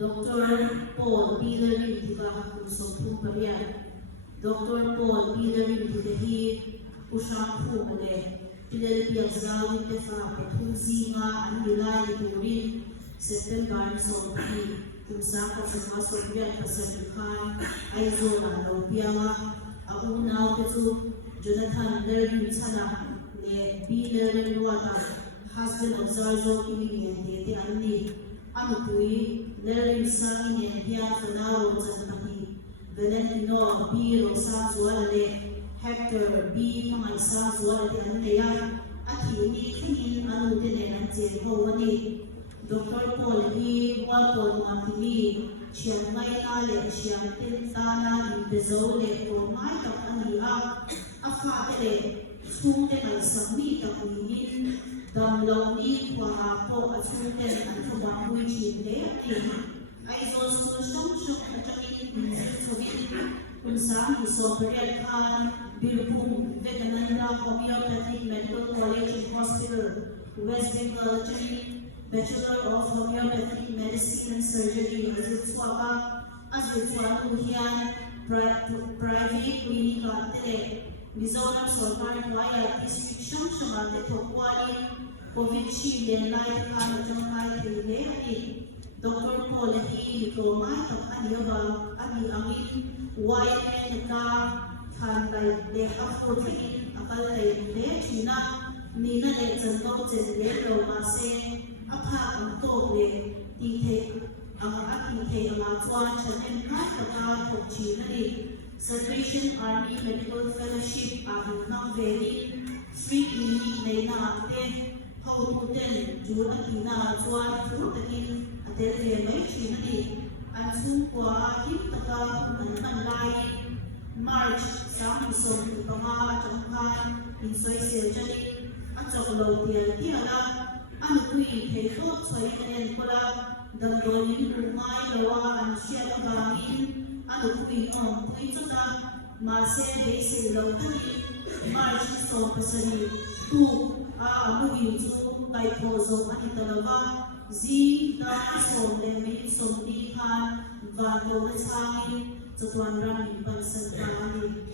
Dr. Paul Pilarin di ka kusong pumparian. Dr. Paul Pilarin di dahi usang pumade. Pinalipiyag zawin te fa petuzi nga ang nilay iturin September so pi kung sa kasamasogyan pasalukan ay zona lopia nga ang unaw tetu Jonathan Lerby sana le Pilarin wata husband of Zarzo Kimigyan di ani ano pui Lerby sa inendia fanaro zanpati Valentino B. Rosa Zualale Hector B. mga isang Zualale Anaya at hindi kinin ano din ang Jericho wani Dr. Paul E. Wapol Matimi siyang may nale siyang tintana ng bezole o may kapaniak afate sunte ng sabit ang uinin damlaw ni Wahapo at sunte ng kabahoy chile ay sososong at sakin kung saan isoperate kan Bilpung Vivekananda Homeopathic Medical College and Hospital West Bengal Bachelor of Homeopathic Medicine and Surgery Azutsuaka Hian Private Clinic Tele Mizoram Sorkar Waya District Shamshaman Tokwali Covid-19 Light Kan Janghai Tele Dr. Paul E. Diploma of Aniyaba Ani Amin YN Ka Kan Lai Deha Protein Akal Lai De China Nina Le Zanto Zende Lo Mase Apa Ang Tobe Tite Ang Atite Ang Atwa Chanem Ka Kaka Kok China Salvation Army Medical Fellowship Ahim Nang Veri Free Clinic Naina Ate Hau Tuten Jura Tina Atwa Tutakin Atel Mai China Ansu Kwa Him Taka Nan Lai March Sam Isong Panga Changkan Insoy Seljani Achoklo Tial Tiala Anukui Teho Soy Nen Kola Damdonin Umay Lawa Anshia Kagamin Anukui Om Pui Chota Mase Base Lautani March Som Pasani Tu Amuhin Su Kai Pozo Anitalawa Z Da Som Lemin Som Tihan Vado Nasangin Tuan Ramin Pansantani